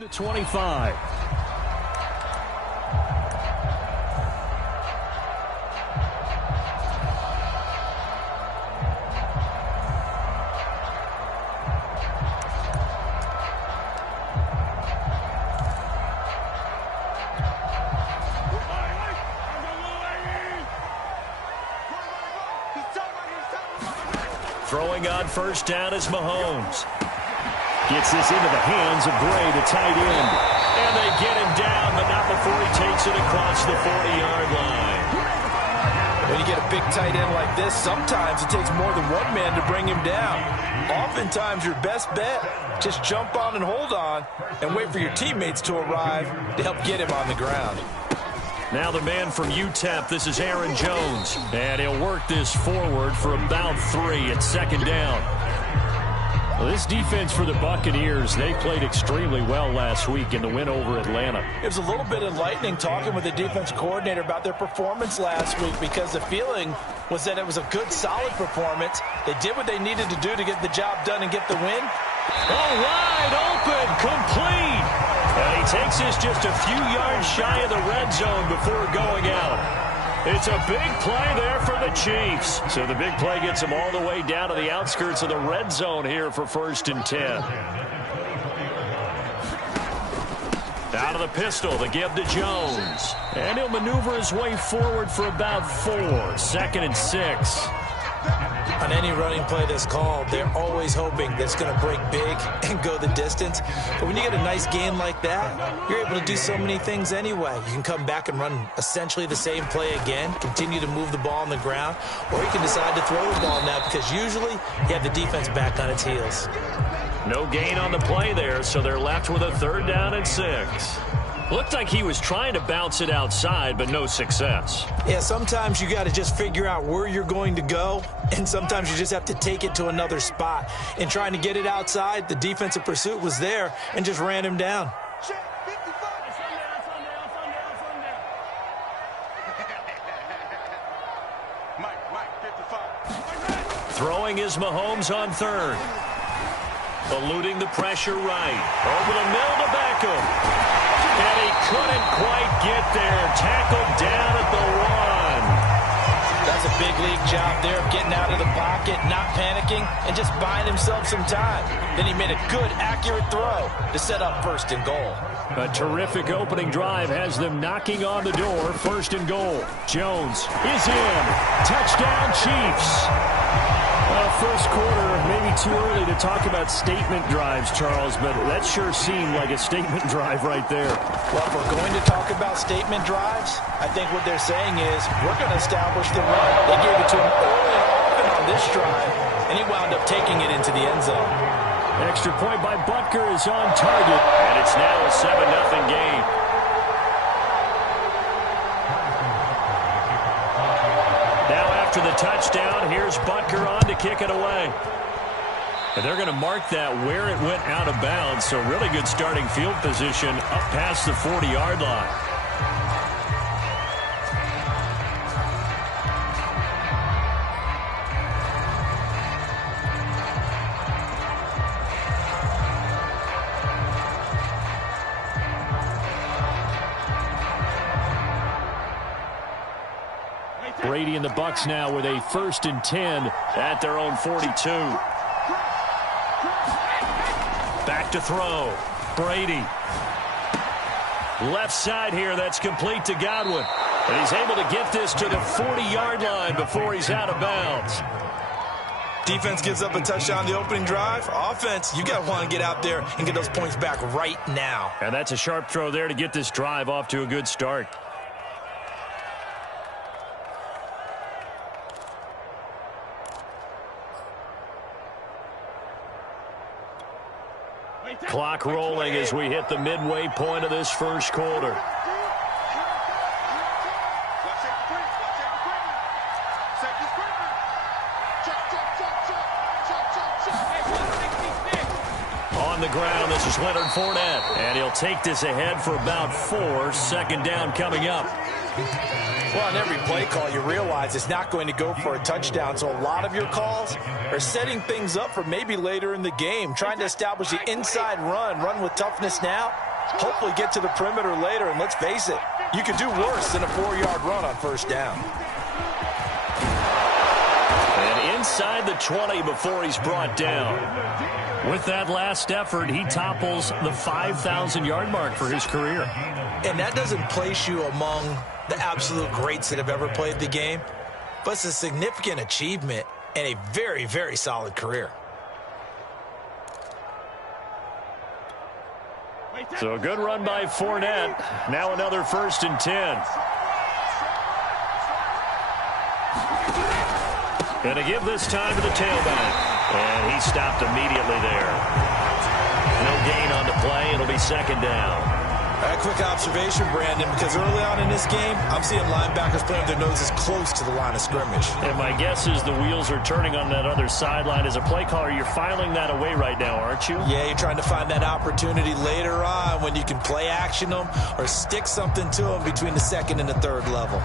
The 25. Throwing on first down is Mahomes. Gets this into the hands of Gray, the tight end. And they get him down, but not before he takes it across the 40-yard line. When you get a big tight end like this, sometimes it takes more than one man to bring him down. Oftentimes, your best bet, just jump on and hold on and wait for your teammates to arrive to help get him on the ground. Now the man from UTEP, this is Aaron Jones. And he'll work this forward for about 3 at second down. Well, this defense for the Buccaneers, they played extremely well last week in the win over Atlanta. It was a little bit enlightening talking with the defense coordinator about their performance last week because the feeling was that it was a good, solid performance. They did what they needed to do to get the job done and get the win. Oh, wide open, complete. And he takes this just a few yards shy of the red zone before going out. It's a big play there for the Chiefs. So the big play gets them all the way down to the outskirts of the red zone here for 1st and 10. Out of the pistol, the give to Jones. And he'll maneuver his way forward for about 4. 2nd and 6. On any running play that's called, they're always hoping that it's going to break big and go the distance. But when you get a nice gain like that, you're able to do so many things anyway. You can come back and run essentially the same play again, continue to move the ball on the ground, or you can decide to throw the ball now because usually you have the defense back on its heels. No gain on the play there, so they're left with a 3rd down and 6. Looked like he was trying to bounce it outside, but no success. Yeah, sometimes you got to just figure out where you're going to go, and sometimes you just have to take it to another spot. In trying to get it outside, the defensive pursuit was there and just ran him down. Throwing is Mahomes on 3rd. Eluding the pressure right. Over the middle to Beckham. And he couldn't quite get there. Tackled down at the 1. That's a big league job there of getting out of the pocket, not panicking, and just buying himself some time. Then he made a good, accurate throw to set up 1st and goal. A terrific opening drive has them knocking on the door. 1st and goal. Jones is in. Touchdown, Chiefs. First quarter, maybe too early to talk about statement drives, Charles, but that sure seemed like a statement drive right there. Well, if we're going to talk about statement drives, I think what they're saying is we're going to establish the run. They gave it to him early and often on this drive, and he wound up taking it into the end zone. Extra point by Butker is on target, and it's now a 7-0 game. After the touchdown, here's Butker on to kick it away. And they're going to mark that where it went out of bounds, so really good starting field position up past the 40-yard line. Brady and the Bucs now with a 1st and 10 at their own 42. Back to throw. Brady. Left side here, that's complete to Godwin. And he's able to get this to the 40-yard line before he's out of bounds. Defense gives up a touchdown the opening drive. Offense, you got to want to get out there and get those points back right now. And that's a sharp throw there to get this drive off to a good start. Clock rolling as we hit the midway point of this first quarter. On the ground, this is Leonard Fournette. And he'll take this ahead for about 4. 2nd down coming up. Well, on every play call, you realize it's not going to go for a touchdown. So a lot of your calls are setting things up for maybe later in the game, trying to establish the inside run with toughness now, Hopefully get to the perimeter later, and let's face it, you could do worse than a 4-yard run on first down. And inside the 20 before he's brought down. With that last effort, he topples the 5,000-yard mark for his career. And that doesn't place you among the absolute greats that have ever played the game, but it's a significant achievement and a very, very solid career. So a good run by Fournette. Now another 1st and 10. Going to give this time to the tailback. And he stopped immediately there. No gain on the play. It'll be 2nd down. A quick observation, Brandon, because early on in this game, I'm seeing linebackers playing their noses close to the line of scrimmage. And my guess is the wheels are turning on that other sideline. As a play caller, you're filing that away right now, aren't you? Yeah, you're trying to find that opportunity later on when you can play action them or stick something to them between the 2nd and the 3rd level.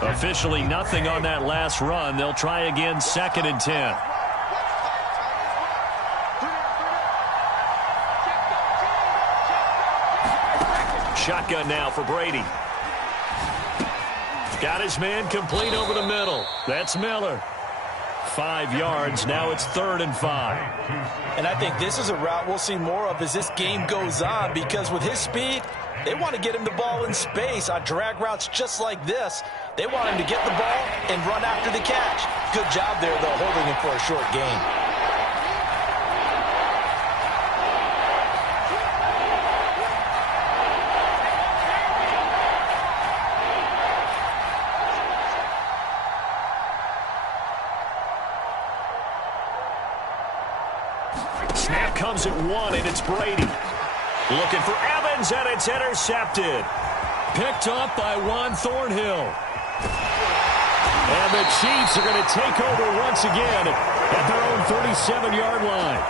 Officially nothing on that last run. They'll try again, 2nd and 10. Shotgun now for Brady. Got his man complete over the middle. That's Miller. 5 yards. Now it's 3rd and 5. And I think this is a route we'll see more of as this game goes on, because with his speed, they want to get him the ball in space on drag routes just like this. They want him to get the ball and run after the catch. Good job there, though, holding him for a short gain. Snap comes at 1, and it's Brady. Looking for Evans, and it's intercepted. Picked up by Juan Thornhill. And the Chiefs are going to take over once again at their own 37-yard line.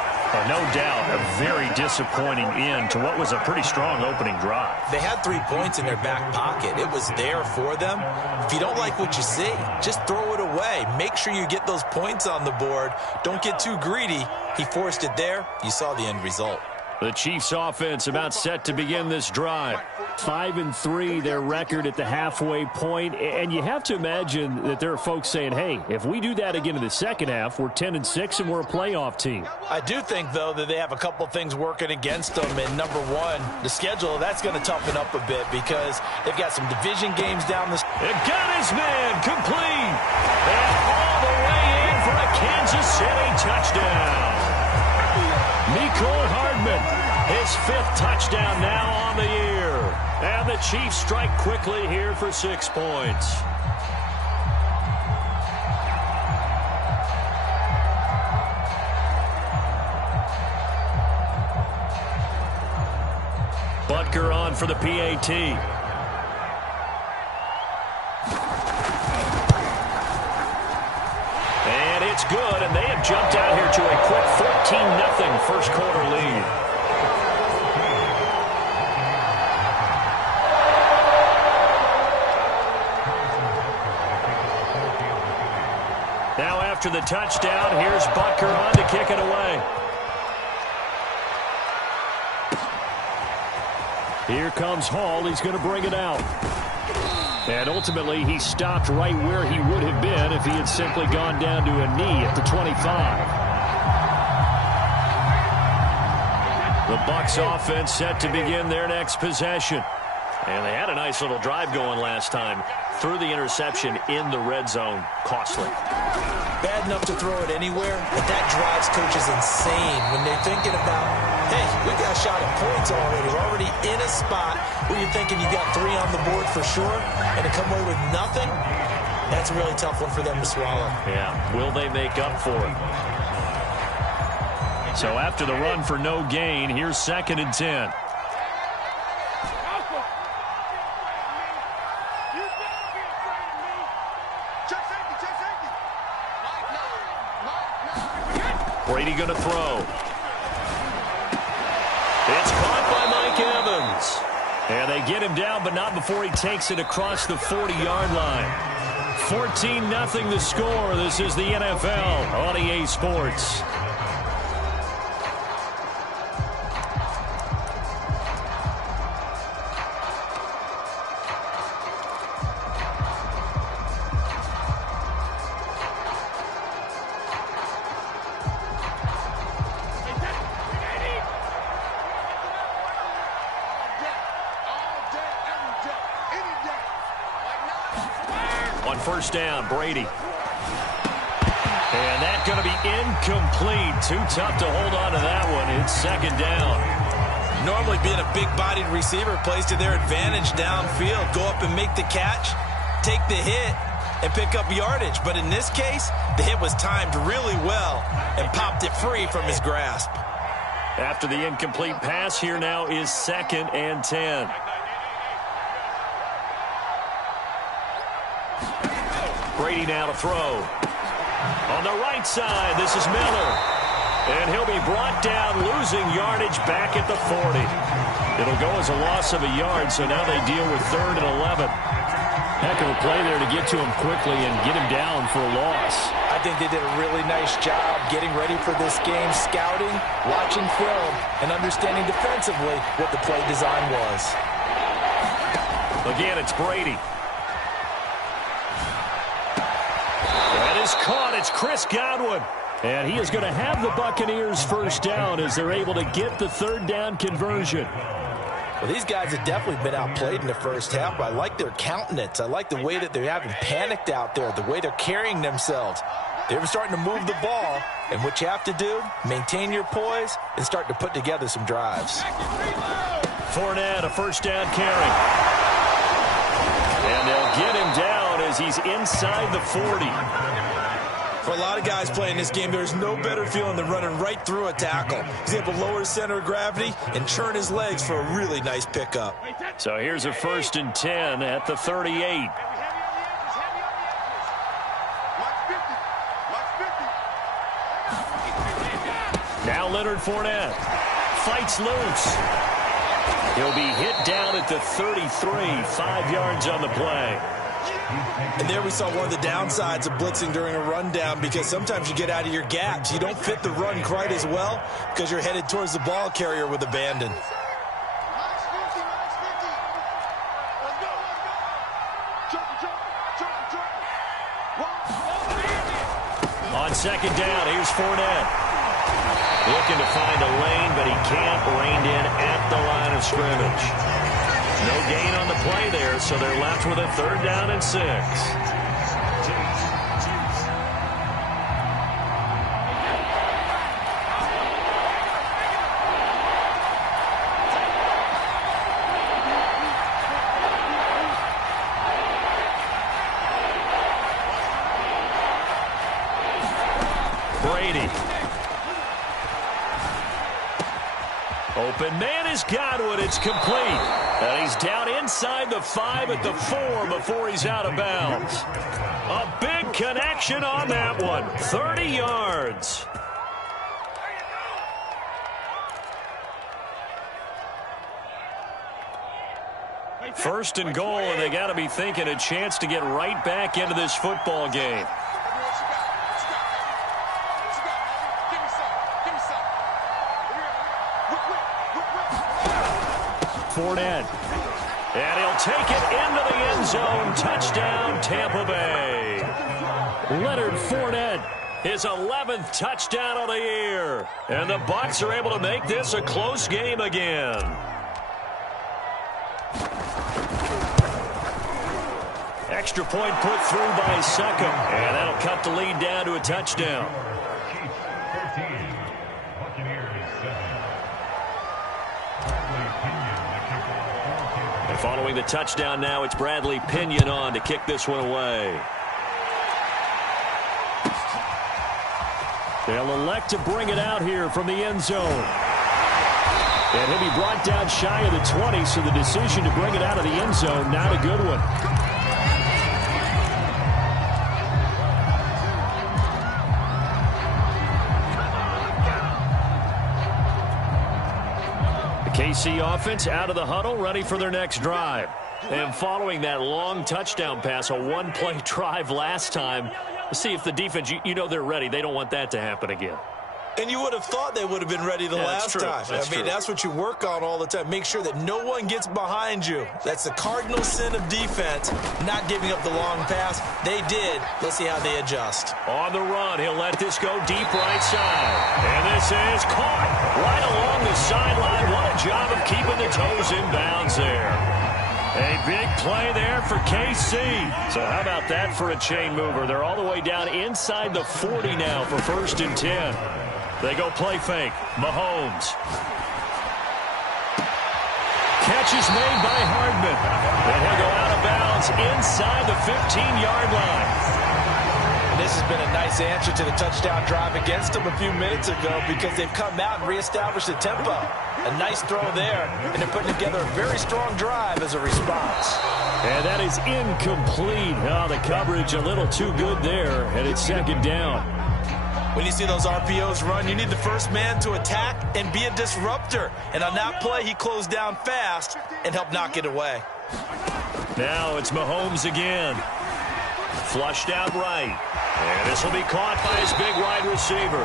No doubt a very disappointing end to what was a pretty strong opening drive. They had 3 points in their back pocket. It was there for them. If you don't like what you see, just throw it away. Make sure you get those points on the board. Don't get too greedy. He forced it there. You saw the end result. The Chiefs offense about set to begin this drive. 5-3 their record at the halfway point, and you have to imagine that there are folks saying, hey, if we do that again in the second half, we're 10-6 and we're a playoff team. I do think, though, that they have a couple things working against them, and number one, the schedule, that's going to toughen up a bit because they've got some division games down the... It got his man complete, and all the way in for a Kansas City touchdown. Mecole Hardman, his 5th touchdown now on the year. And the Chiefs strike quickly here for 6 points. Butker on for the PAT. And it's good, and they have jumped out here to a quick 14-0 first quarter lead. Now after the touchdown, here's Butker on to kick it away. Here comes Hall. He's going to bring it out. And ultimately, he stopped right where he would have been if he had simply gone down to a knee at the 25. The Bucs offense set to begin their next possession. And they had a nice little drive going last time. Threw the interception in the red zone. Costly. Bad enough to throw it anywhere, but that drives coaches insane when they're thinking about, hey, we got a shot at points already. We're already in a spot where you're thinking you got 3 on the board for sure, and to come away with nothing, that's a really tough one for them to swallow. Yeah, will they make up for it? So after the run for no gain, here's 2nd and 10. Brady going to throw. It's caught by Mike Evans. And they get him down, but not before he takes it across the 40-yard line. 14-0 the score. This is the NFL on EA Sports. first down. Brady. And that's going to be incomplete. Too tough to hold on to that one. It's second down. Normally being a big-bodied receiver plays to their advantage downfield. Go up and make the catch, take the hit, and pick up yardage. But in this case, the hit was timed really well and popped it free from his grasp. After the incomplete pass, here now is 2nd and 10. Brady now to throw. On the right side, this is Miller. And he'll be brought down, losing yardage back at the 40. It'll go as a loss of a yard, so now they deal with 3rd and 11. Heck of a play there to get to him quickly and get him down for a loss. I think they did a really nice job getting ready for this game, scouting, watching film, and understanding defensively what the play design was. Again, it's Brady. That is caught. It's Chris Godwin. And he is going to have the Buccaneers first down as they're able to get the 3rd down conversion. Well, these guys have definitely been outplayed in the first half, but I like their countenance. I like the way that they're having panicked out there, the way they're carrying themselves. They're starting to move the ball, and what you have to do, maintain your poise and start to put together some drives. Fournette, a first down carry. And they'll get him down as he's inside the 40. For a lot of guys playing this game, there's no better feeling than running right through a tackle. He's able to lower his center of gravity and churn his legs for a really nice pickup. So here's a 1st and 10 at the 38. Now Leonard Fournette fights loose. He'll be hit down at the 33, 5 yards on the play. And there we saw one of the downsides of blitzing during a rundown, because sometimes you get out of your gaps. You don't fit the run quite as well because you're headed towards the ball carrier with abandon. On 2nd down, here's Fournette. Looking to find a lane, but he can't. Reined in at the line of scrimmage. No gain on the play there, so they're left with a 3rd down and 6. Brady. Open man is Godwin. It's complete. And he's down inside the 5 at the 4 before he's out of bounds. A big connection on that one. 30 yards. First and goal, and they got to be thinking a chance to get right back into this football game. Fournette. And he'll take it into the end zone. Touchdown, Tampa Bay. Leonard Fournette, his 11th touchdown of the year. And the Bucs are able to make this a close game again. Extra point put through by Succop. And that'll cut the lead down to a touchdown. Following the touchdown now, it's Bradley Pinion on to kick this one away. They'll elect to bring it out here from the end zone. And he'll be brought down shy of the 20, so the decision to bring it out of the end zone, not a good one. KC offense out of the huddle, ready for their next drive. And following that long touchdown pass, a one-play drive last time, let's see if the defense, you know they're ready. They don't want that to happen again. And you would have thought they would have been ready the last time. That's what you work on all the time. Make sure that no one gets behind you. That's the cardinal sin of defense, not giving up the long pass. They did. Let's see how they adjust. On the run, he'll let this go deep right side. And this is caught right along the sideline. What a job of keeping the toes in bounds there. A big play there for KC. So how about that for a chain mover? They're all the way down inside the 40 now for 1st and 10. They go play fake. Mahomes. Catch is made by Hardman. And he'll go out of bounds inside the 15-yard line. This has been a nice answer to the touchdown drive against them a few minutes ago because they've come out and reestablished the tempo. A nice throw there, and they're putting together a very strong drive as a response. And that is incomplete. Oh, the coverage a little too good there, and it's 2nd down. When you see those RPOs run, you need the first man to attack and be a disruptor. And on that play, he closed down fast and helped knock it away. Now it's Mahomes again. Flushed out right. And this will be caught by his big wide receiver.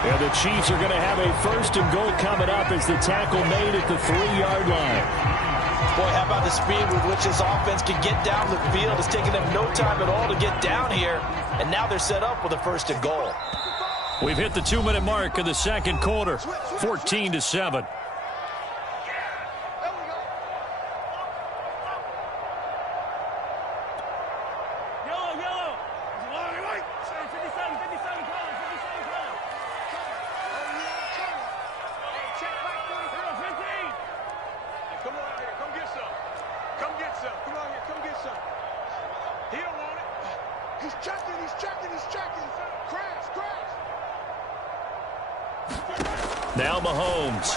And the Chiefs are going to have a 1st and goal coming up as the tackle made at the 3-yard line. Boy, how about the speed with which this offense can get down the field? It's taken them no time at all to get down here. And now they're set up with a 1st and goal. We've hit the 2-minute mark of the 2nd quarter. 14-7. Now Mahomes.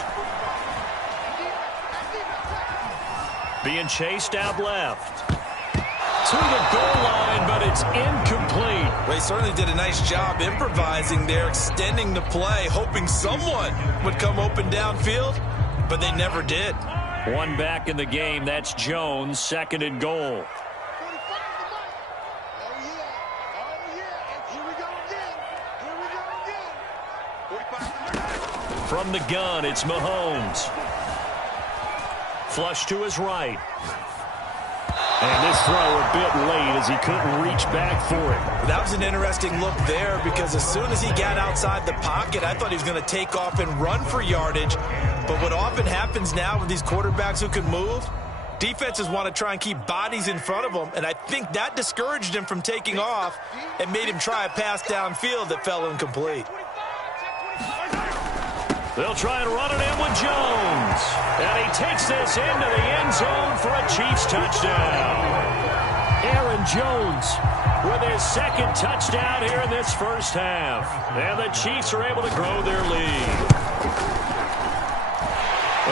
Being chased out left. To the goal line, but it's incomplete. Well, he certainly did a nice job improvising there, extending the play, hoping someone would come open downfield, but they never did. One back in the game. That's Jones, 2nd and goal. From the gun, it's Mahomes. Flush to his right. And this throw a bit late as he couldn't reach back for it. That was an interesting look there because as soon as he got outside the pocket, I thought he was going to take off and run for yardage. But what often happens now with these quarterbacks who can move, defenses want to try and keep bodies in front of them, and I think that discouraged him from taking off and made him try a pass downfield that fell incomplete. They'll try and run it in with Jones. And he takes this into the end zone for a Chiefs touchdown. Aaron Jones with his 2nd touchdown here in this 1st half. And the Chiefs are able to grow their lead.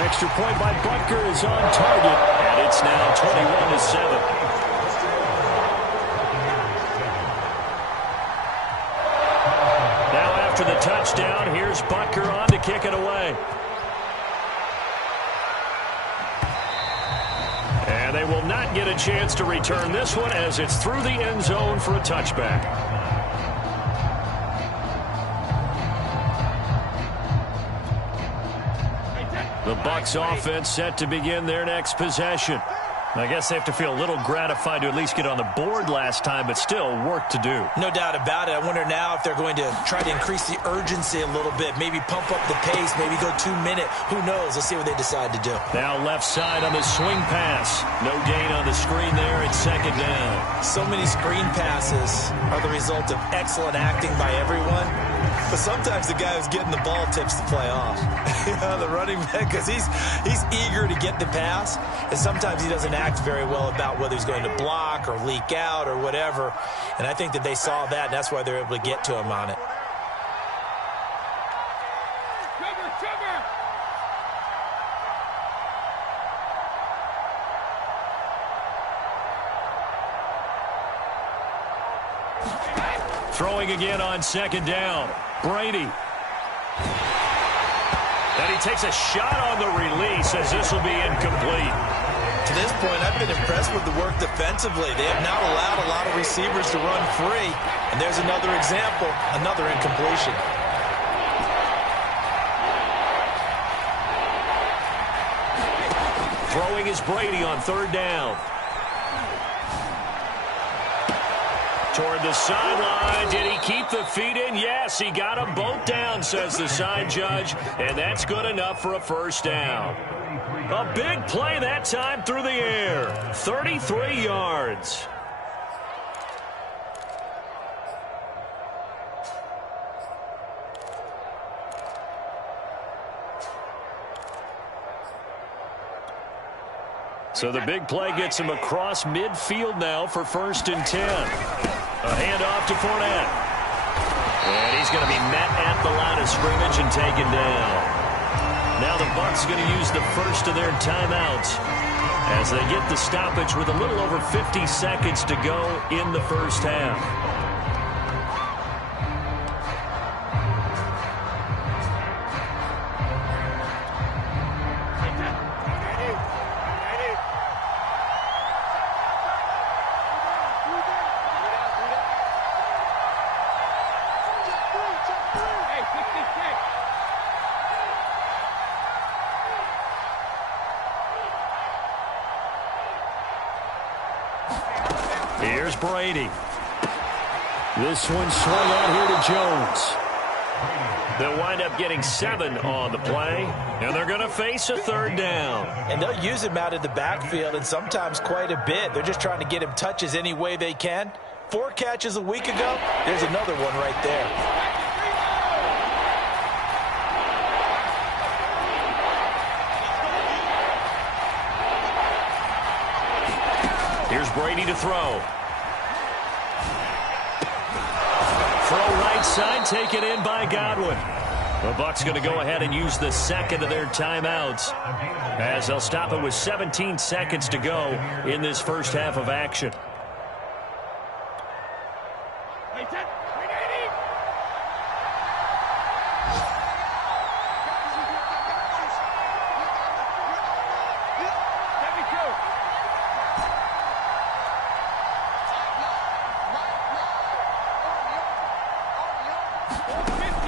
Extra point by Butker is on target. And it's now 21-7. After the touchdown, here's Butker on to kick it away. And they will not get a chance to return this one as it's through the end zone for a touchback. The Bucs offense set to begin their next possession. I guess they have to feel a little gratified to at least get on the board last time, but still work to do. No doubt about it. I wonder now if they're going to try to increase the urgency a little bit, maybe pump up the pace, maybe go 2-minute. Who knows? Let's see what they decide to do. Now left side on the swing pass. No gain on the screen there. It's 2nd down. So many screen passes are the result of excellent acting by everyone. But sometimes the guy who's getting the ball tips the play off. The running back, because he's eager to get the pass, and sometimes he doesn't act very well about whether he's going to block or leak out or whatever. And I think that they saw that, and that's why they're able to get to him on it. Throwing again on 2nd down. Brady. And he takes a shot on the release as this will be incomplete. To this point, I've been impressed with the work defensively. They have not allowed a lot of receivers to run free. And there's another example, another incompletion. Throwing is Brady on 3rd down. Toward the sideline. Did he keep the feet in? Yes, he got them both down, says the side judge. And that's good enough for a 1st down. A big play that time through the air. 33 yards. So the big play gets him across midfield now for 1st and 10. A handoff to Fournette. And he's going to be met at the line of scrimmage and taken down. Now the Bucs going to use the first of their timeouts as they get the stoppage with a little over 50 seconds to go in the first half. Here's Brady. This one swung out here to Jones. They'll wind up getting 7 on the play, and they're going to face a 3rd down. And they'll use him out in the backfield, and sometimes quite a bit. They're just trying to get him touches any way they can. 4 catches a week ago. There's another one right there. Here's Brady to throw. Throw right side, taken in by Godwin. The Bucs going to go ahead and use the 2nd of their timeouts as they'll stop it with 17 seconds to go in this first half of action.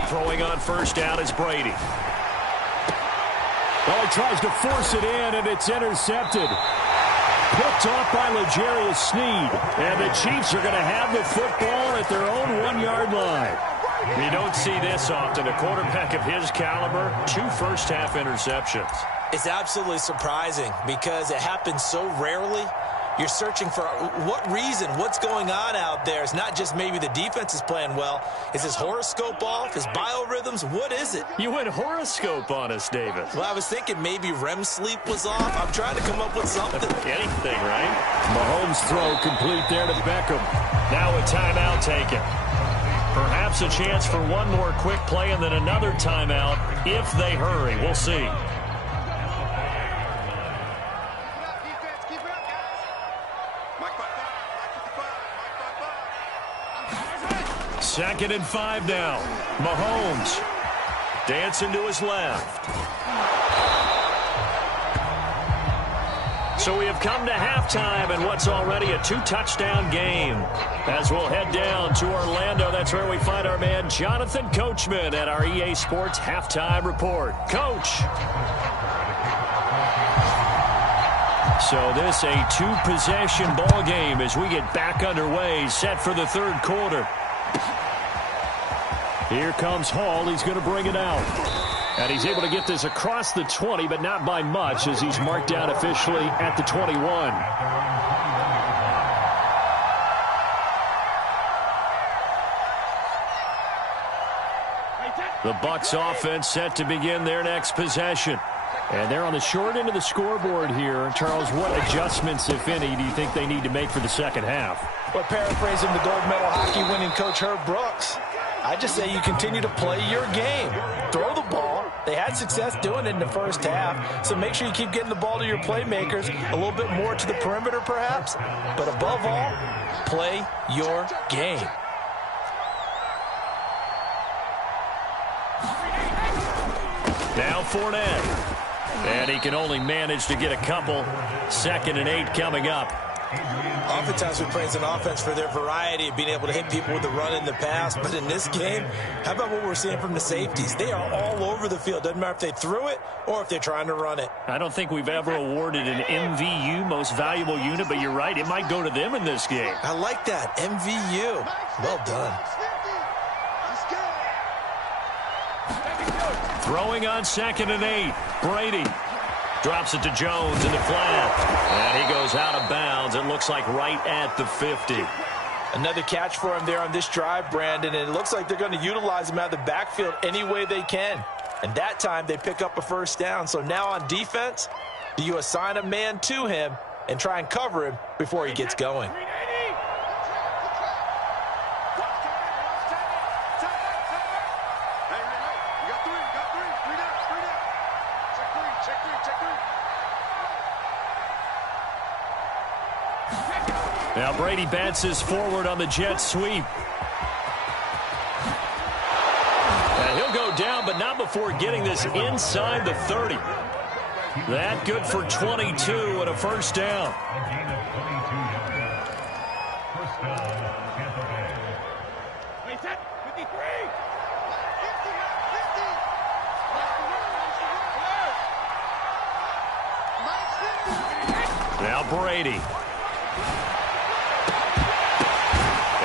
Throwing on 1st down is Brady. Well, he tries to force it in, and it's intercepted. Picked off by L'Jarius Sneed. And the Chiefs are going to have the football at their own 1-yard line. You don't see this often. A quarterback of his caliber, 2 first-half interceptions. It's absolutely surprising because it happens so rarely. You're searching for what reason, what's going on out there. It's not just maybe the defense is playing well. Is his horoscope off? His biorhythms? What is it? You went horoscope on us, David. Well, I was thinking maybe REM sleep was off. I'm trying to come up with something. Anything, right? Mahomes' throw complete there to Beckham. Now a timeout taken. Perhaps a chance for one more quick play and then another timeout if they hurry. We'll see. 2nd and 5 now. Mahomes dancing to his left. So we have come to halftime in what's already a 2-touchdown game. As we'll head down to Orlando, that's where we find our man Jonathan Coachman at our EA Sports Halftime Report. Coach. So this a 2-possession ball game as we get back underway, set for the 3rd quarter. Here comes Hall. He's going to bring it out. And he's able to get this across the 20, but not by much as he's marked down officially at the 21. The Bucs offense set to begin their next possession. And they're on the short end of the scoreboard here. Charles, what adjustments, if any, do you think they need to make for the second half? Well, paraphrasing the gold medal hockey winning coach Herb Brooks, I just say you continue to play your game. Throw the ball. They had success doing it in the first half, so make sure you keep getting the ball to your playmakers, a little bit more to the perimeter perhaps, but above all, play your game. Now Fournette. And he can only manage to get a couple. 2nd and 8 coming up. Oftentimes we praise an offense for their variety of being able to hit people with the run in the pass, but in this game, how about what we're seeing from the safeties? They are all over the field. Doesn't matter if they threw it or if they're trying to run it. I don't think we've ever awarded an MVU, most valuable unit, but you're right, it might go to them in this game. I like that, MVU. Well done. Throwing on 2nd and 8, Brady. Drops it to Jones in the flat. And he goes out of bounds. It looks like right at the 50. Another catch for him there on this drive, Brandon, and it looks like they're going to utilize him out of the backfield any way they can. And that time they pick up a first down. So now on defense, do you assign a man to him and try and cover him before he gets going? Now Brady bounces forward on the jet sweep. And he'll go down, but not before getting this inside the 30. That good for 22 and a first down. Now Brady.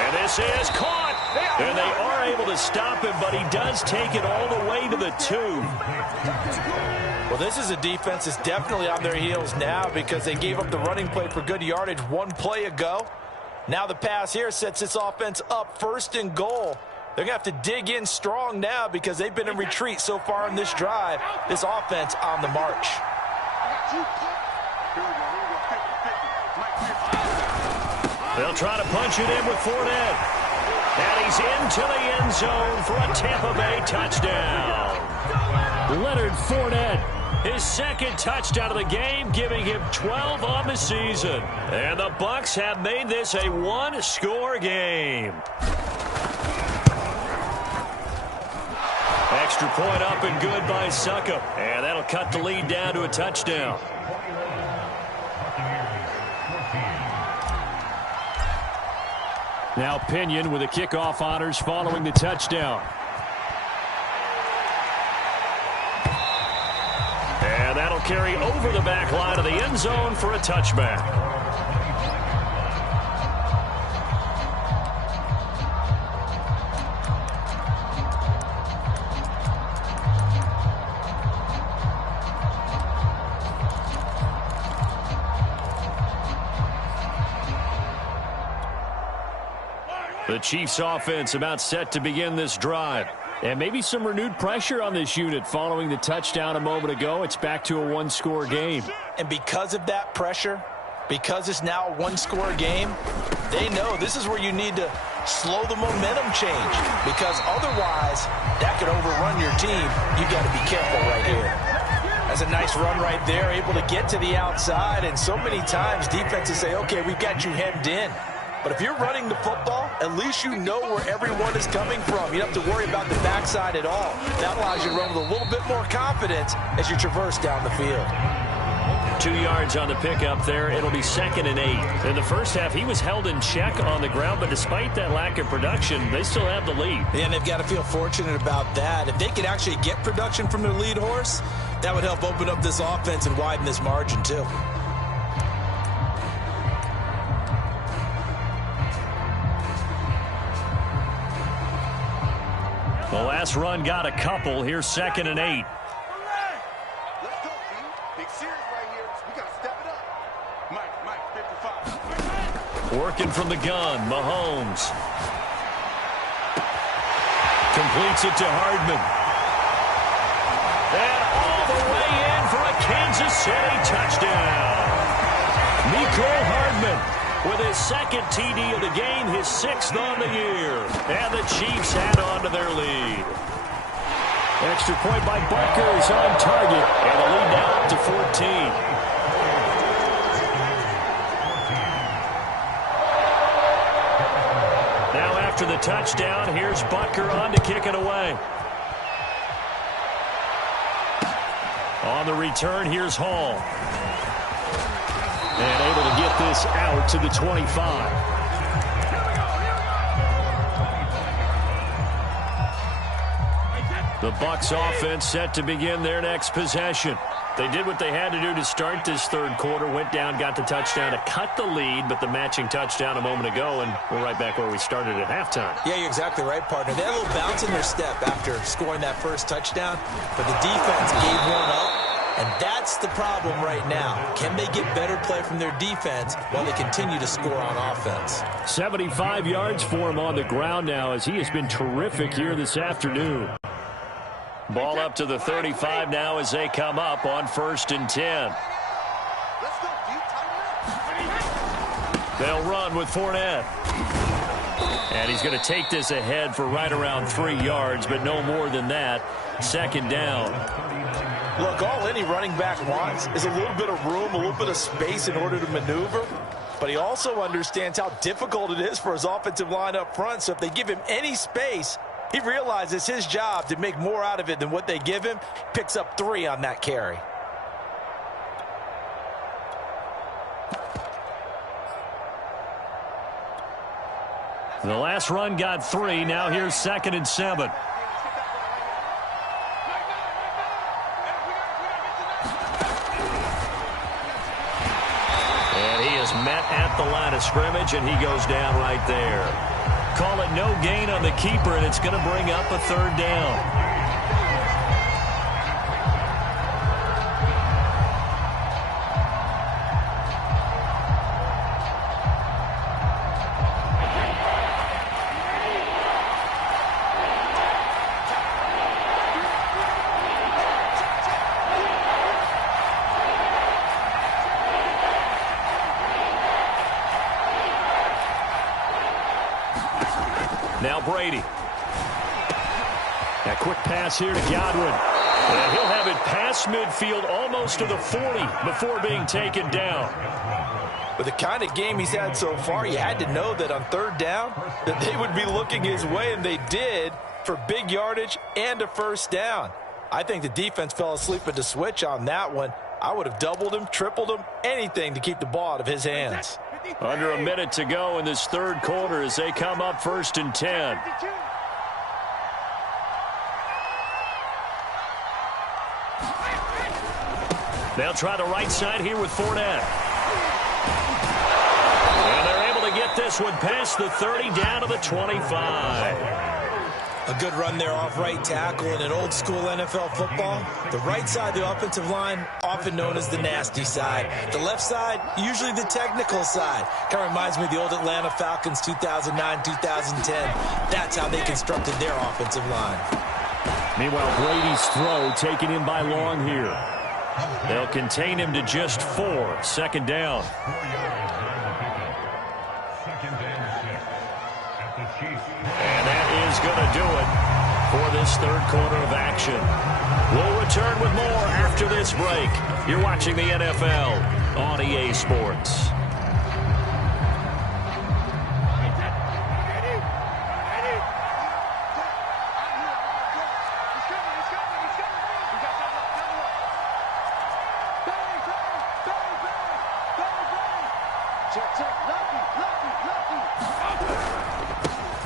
And this is caught. And they are able to stop him, but he does take it all the way to the 2. Well, this is a defense that's definitely on their heels now because they gave up the running play for good yardage one play ago. Now the pass here sets this offense up 1st and goal. They're going to have to dig in strong now because they've been in retreat so far in this drive. This offense on the march. They'll try to punch it in with Fournette. And he's into the end zone for a Tampa Bay touchdown. Leonard Fournette, his 2nd touchdown of the game, giving him 12 on the season. And the Bucs have made this a 1-score game. Extra point up and good by Succop. And that'll cut the lead down to a touchdown. Now Pinion with the kickoff honors following the touchdown. And that'll carry over the back line of the end zone for a touchback. The Chiefs offense about set to begin this drive. And maybe some renewed pressure on this unit following the touchdown a moment ago. It's back to a 1-score game. And because of that pressure, because it's now a 1-score game, they know this is where you need to slow the momentum change. Because otherwise, that could overrun your team. You got to be careful right here. That's a nice run right there, able to get to the outside. And so many times defenses say, okay, we've got you hemmed in. But if you're running the football, at least you know where everyone is coming from. You don't have to worry about the backside at all. That allows you to run with a little bit more confidence as you traverse down the field. 2 yards on the pickup there. It'll be 2nd and 8. In the first half, he was held in check on the ground, but despite that lack of production, they still have the lead. And they've got to feel fortunate about that. If they could actually get production from their lead horse, that would help open up this offense and widen this margin too. The last run got a couple. Here's 2nd and 8. Let's go, team. Big series right here. We got to step it up. Mike, 55. Working from the gun, Mahomes. Completes it to Hardman. And all the way in for a Kansas City touchdown. Mecole Hardman with his 2nd TD of the game, his 6th on the year. And the Chiefs add on to their lead. Extra point by Butker is on target. And the lead now up to 14. Now after the touchdown, here's Butker on to kick it away. On the return, here's Hall. And able to get this out to the 25. The Bucs offense set to begin their next possession. They did what they had to do to start this 3rd quarter, went down, got the touchdown to cut the lead, but the matching touchdown a moment ago, and we're right back where we started at halftime. Yeah, you're exactly right, partner. They had a little bounce in their step after scoring that first touchdown, but the defense gave one up, and that's That's the problem right now. Can they get better play from their defense while they continue to score on offense? 75 yards for him on the ground now as he has been terrific here this afternoon. Ball up to the 35 now as they come up on 1st and 10. They'll run with Fournette. And he's going to take this ahead for right around 3 yards, but no more than that. 2nd down. Look, all any running back wants is a little bit of room, a little bit of space in order to maneuver. But he also understands how difficult it is for his offensive line up front. So if they give him any space, he realizes his job to make more out of it than what they give him. Picks up 3 on that carry. The last run got 3. Now here's 2nd and 7. And he is met at the line of scrimmage, and he goes down right there. Call it no gain on the keeper, and it's going to bring up a 3rd down. Now Brady. That quick pass here to Godwin. And he'll have it past midfield almost to the 40 before being taken down. With the kind of game he's had so far, you had to know that on 3rd down that they would be looking his way, and they did, for big yardage and a 1st down. I think the defense fell asleep at the switch on that one. I would have doubled him, tripled him, anything to keep the ball out of his hands. Under a minute to go in this 3rd quarter as they come up 1st and 10. They'll try the right side here with Fournette. And they're able to get this one past the 30 down to the 25. A good run there off right tackle in an old school NFL football. The right side of the offensive line, often known as the nasty side. The left side, usually the technical side. Kind of reminds me of the old Atlanta Falcons 2009, 2010. That's how they constructed their offensive line. Meanwhile, Brady's throw taken in by Long here. They'll contain him to just 4. 2nd down. And that is going to do it for this 3rd quarter of action. We'll return with more after this break. You're watching the NFL on EA Sports.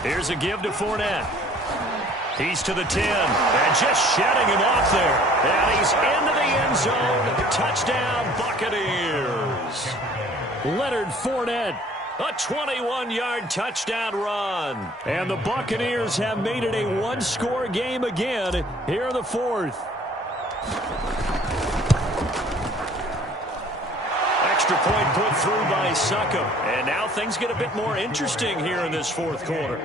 Here's a give to Fournette. He's to the 10, and just shedding him off there. And he's into the end zone. Touchdown, Buccaneers. Leonard Fournette. A 21-yard touchdown run. And the Buccaneers have made it a 1-score game again here in the 4th. Extra point put through by Succop. And now things get a bit more interesting here in this 4th quarter.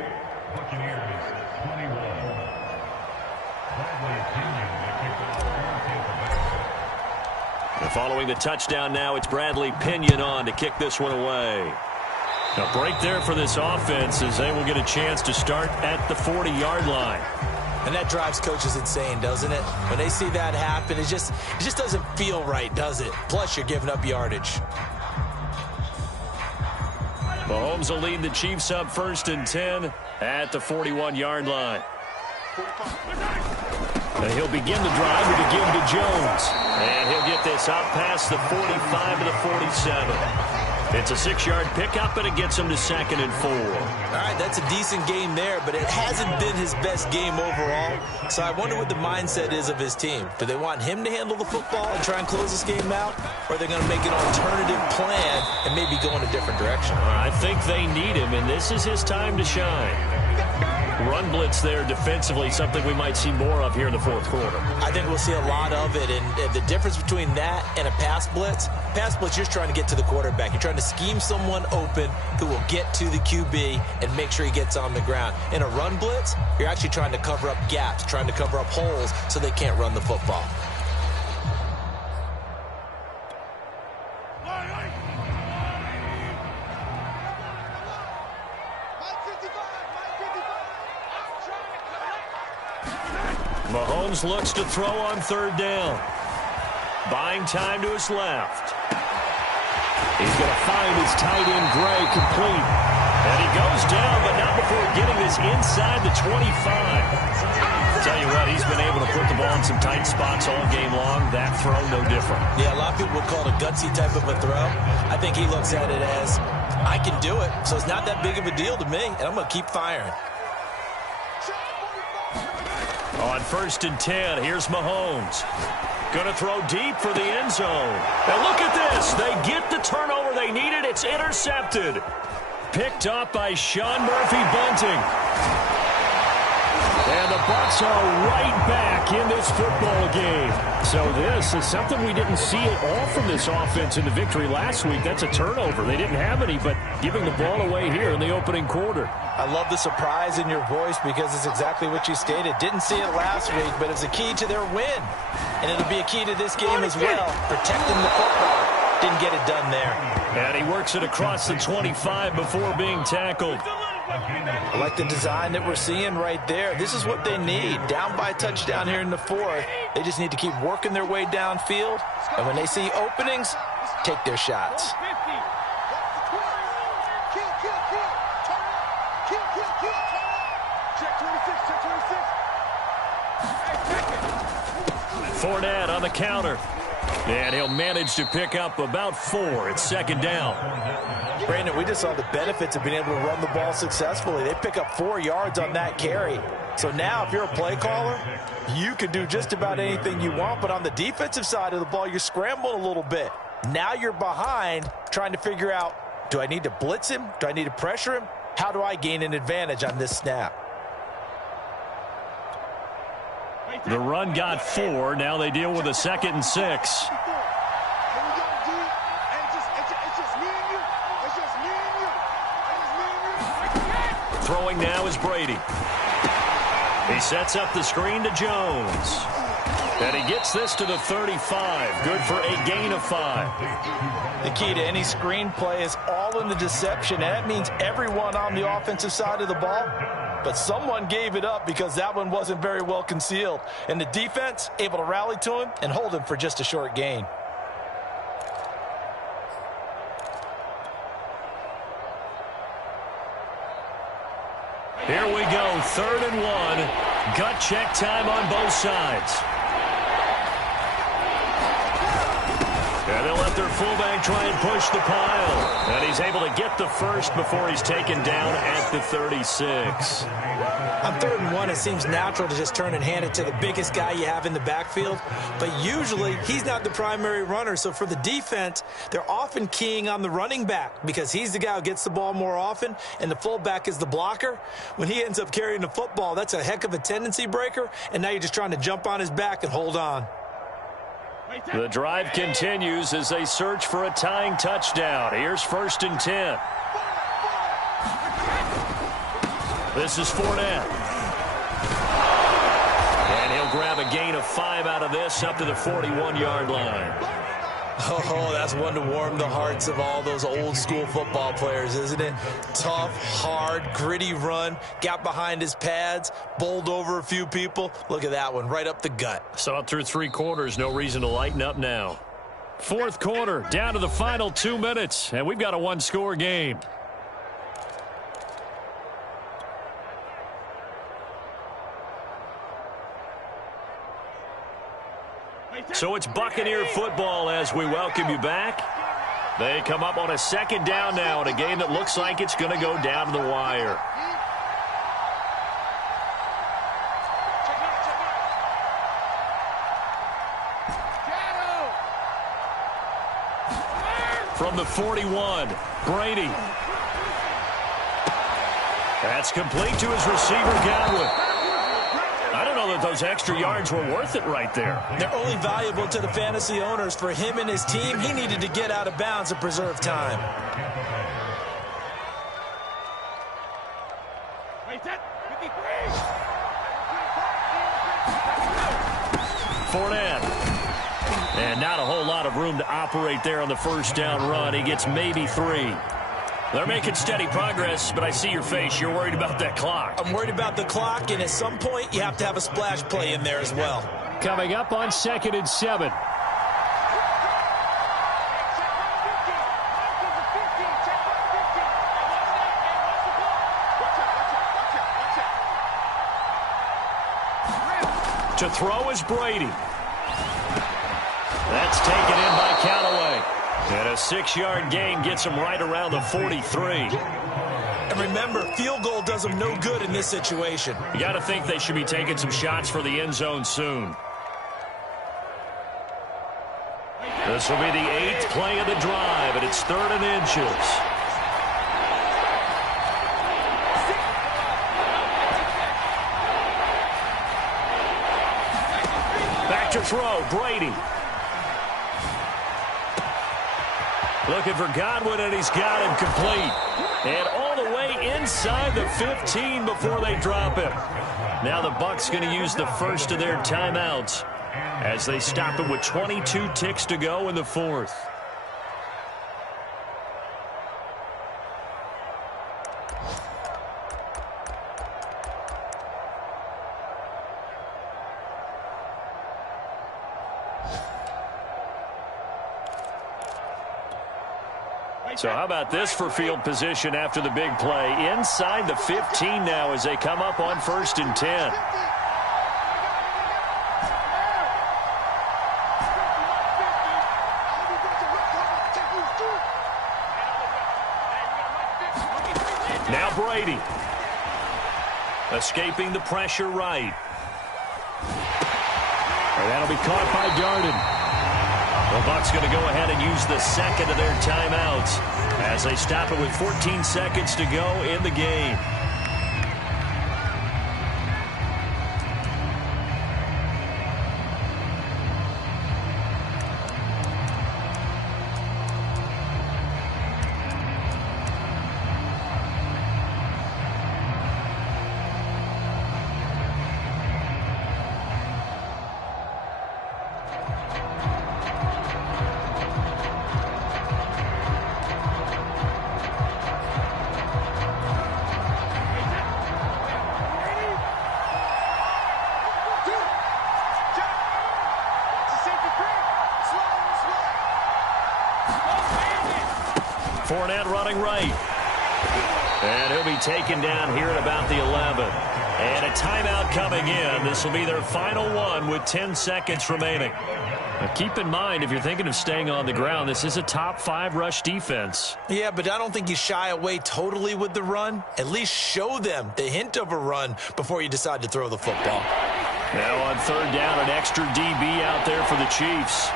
And following the touchdown now, it's Bradley Pinion on to kick this one away. A break there for this offense as they will get a chance to start at the 40-yard line. And that drives coaches insane, doesn't it? When they see that happen, it just doesn't feel right, does it? Plus, you're giving up yardage. Mahomes will lead the Chiefs up 1st and 10 at the 41-yard line. And he'll begin the drive with a give to Jones. And he'll get this out past the 45 to the 47. It's a 6-yard pickup, and it gets him to 2nd and 4. All right, that's a decent game there, but it hasn't been his best game overall. So I wonder what the mindset is of his team. Do they want him to handle the football and try and close this game out? Or are they going to make an alternative plan and maybe go in a different direction? I think they need him, and this is his time to shine. run blitz there defensively, something we might see more of here in the fourth quarter. I think we'll see a lot of it, and the difference between that and a pass blitz, you're just trying to get to the quarterback. You're trying to scheme someone open who will get to the QB and make sure he gets on the ground. In a run blitz, you're actually trying to cover up gaps, trying to cover up holes so they can't run the football. Mahomes looks to throw on third down. Buying time to his left. He's going to find his tight end, Gray, complete. And he goes down, but not before getting this inside the 25. I'll tell you what, he's been able to put the ball in some tight spots all game long. That throw, no different. Yeah, a lot of people would call it a gutsy type of a throw. I think he looks at it as, I can do it, so it's not that big of a deal to me, and I'm going to keep firing. On 1st and 10, here's Mahomes. Going to throw deep for the end zone. And look at this. They get the turnover they needed. It's intercepted. Picked up by Sean Murphy-Bunting. And the Bucs are right back in this football game. So this is something we didn't see at all from this offense in the victory last week. That's a turnover. They didn't have any, but giving the ball away here in the opening quarter. I love the surprise in your voice because it's exactly what you stated. Didn't see it last week, but it's a key to their win. And it'll be a key to this game as well, protecting the football. Didn't get it done there. And he works it across the 25 before being tackled. I like the design that we're seeing right there. This is what they need. Down by a touchdown here in the fourth. They just need to keep working their way downfield. And when they see openings, take their shots. Fournette on the counter. And he'll manage to pick up about 4. It's 2nd down. Brandon, we just saw the benefits of being able to run the ball successfully. They pick up 4 yards on that carry. So now if you're a play caller, you can do just about anything you want. But on the defensive side of the ball, you're scrambling a little bit. Now you're behind trying to figure out, do I need to blitz him? Do I need to pressure him? How do I gain an advantage on this snap? The run got 4. Now they deal with a 2nd and 6. Throwing now is Brady. He sets up the screen to Jones. And he gets this to the 35. Good for a gain of 5. The key to any screen play is all in the deception. And that means everyone on the offensive side of the ball. But someone gave it up because that one wasn't very well concealed. And the defense able to rally to him and hold him for just a short gain. Here we go, 3rd and 1. Gut check time on both sides. And they'll let their fullback try and push the pile. And he's able to get the first before he's taken down at the 36. On 3rd and 1, it seems natural to just turn and hand it to the biggest guy you have in the backfield. But usually, he's not the primary runner. So for the defense, they're often keying on the running back because he's the guy who gets the ball more often, and the fullback is the blocker. When he ends up carrying the football, that's a heck of a tendency breaker, and now you're just trying to jump on his back and hold on. The drive continues as they search for a tying touchdown. Here's 1st and 10. This is Fournette. And he'll grab a gain of 5 out of this up to the 41-yard line. Oh, that's one to warm the hearts of all those old school football players, isn't it? Tough, hard, gritty run. Got behind his pads, bowled over a few people. Look at that one, right up the gut. Saw it through 3 quarters. No reason to lighten up now. 4th quarter, down to the final 2 minutes. And we've got a 1-score game. So it's Buccaneer football as we welcome you back. They come up on a 2nd down now in a game that looks like it's going to go down to the wire. From the 41, Brady. That's complete to his receiver, Godwin. I don't know that those extra yards were worth it right there. They're only valuable to the fantasy owners. For him and his team, he needed to get out of bounds and preserve time. Fournette. And not a whole lot of room to operate there on the first down run. He gets maybe 3. They're making steady progress, but I see your face. You're worried about that clock. I'm worried about the clock, and at some point, you have to have a splash play in there as well. Coming up on 2nd and 7. To throw is Brady. That's taken in by Callaway. And a 6-yard gain gets him right around the 43. And remember, field goal does them no good in this situation. You got to think they should be taking some shots for the end zone soon. This will be the 8th play of the drive, and it's 3rd and inches. Back to throw, Brady. Looking for Godwin, and he's got him complete. And all the way inside the 15 before they drop him. Now the Bucs going to use the first of their timeouts as they stop it with 22 ticks to go in the 4th. So how about this for field position after the big play? Inside the 15 now as they come up on 1st and 10. Now Brady. Escaping the pressure right. And that'll be caught by Darden. The Bucs going to go ahead and use the second of their timeouts as they stop it with 14 seconds to go in the game. Fournette running right. And he'll be taken down here at about the 11. And a timeout coming in. This will be their final one with 10 seconds remaining. Now keep in mind, if you're thinking of staying on the ground, this is a top 5 rush defense. Yeah, but I don't think you shy away totally with the run. At least show them the hint of a run before you decide to throw the football. Now on 3rd down, an extra DB out there for the Chiefs.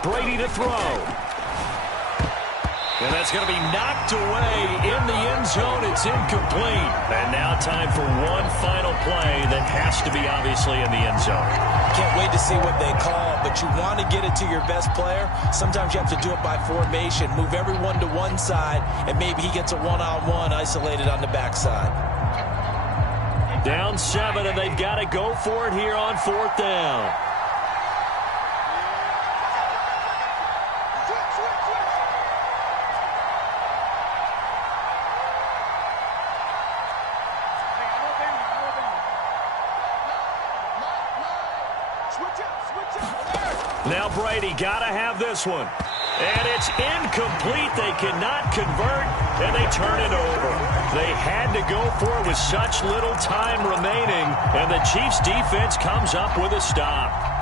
Brady to throw. And that's going to be knocked away in the end zone. It's incomplete. And now time for one final play that has to be obviously in the end zone. Can't wait to see what they call, but you want to get it to your best player. Sometimes you have to do it by formation. Move everyone to one side, and maybe he gets a one-on-one isolated on the backside. Down 7, and they've got to go for it here on 4th down. Now Brady got to have this one. And it's incomplete. They cannot convert, and they turn it over. They had to go for it with such little time remaining, and the Chiefs' defense comes up with a stop.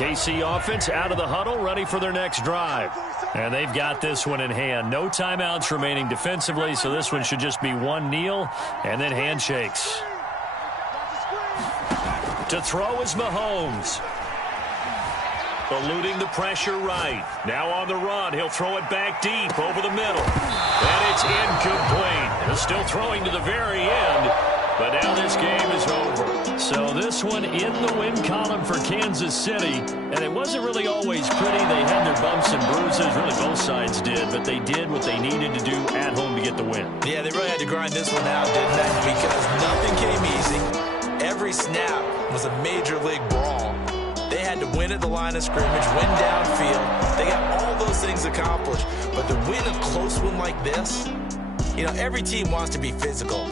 KC offense out of the huddle, ready for their next drive. And they've got this one in hand. No timeouts remaining defensively, so this one should just be one kneel and then handshakes. To throw is Mahomes. Eluding the pressure right. Now on the run. He'll throw it back deep over the middle. And it's incomplete. He's still throwing to the very end. But now this game is over. So this one in the win column for Kansas City. And it wasn't really always pretty. They had their bumps and bruises. Really both sides did. But they did what they needed to do at home to get the win. Yeah, they really had to grind this one out, didn't they? Because nothing came easy. Every snap was a major league brawl. They had to win at the line of scrimmage, win downfield. They got all those things accomplished. But to win a close one like this, you know, every team wants to be physical.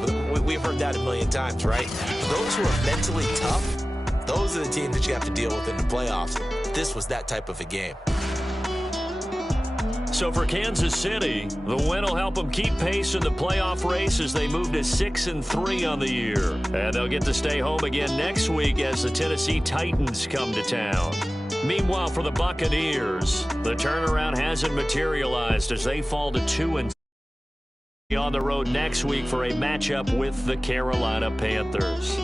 We've heard that a million times, right? Those who are mentally tough, those are the teams that you have to deal with in the playoffs. This was that type of a game. So for Kansas City, the win will help them keep pace in the playoff race as they move to 6-3 on the year. And they'll get to stay home again next week as the Tennessee Titans come to town. Meanwhile, for the Buccaneers, the turnaround hasn't materialized as they fall to 2-3 on the road next week for a matchup with the Carolina Panthers.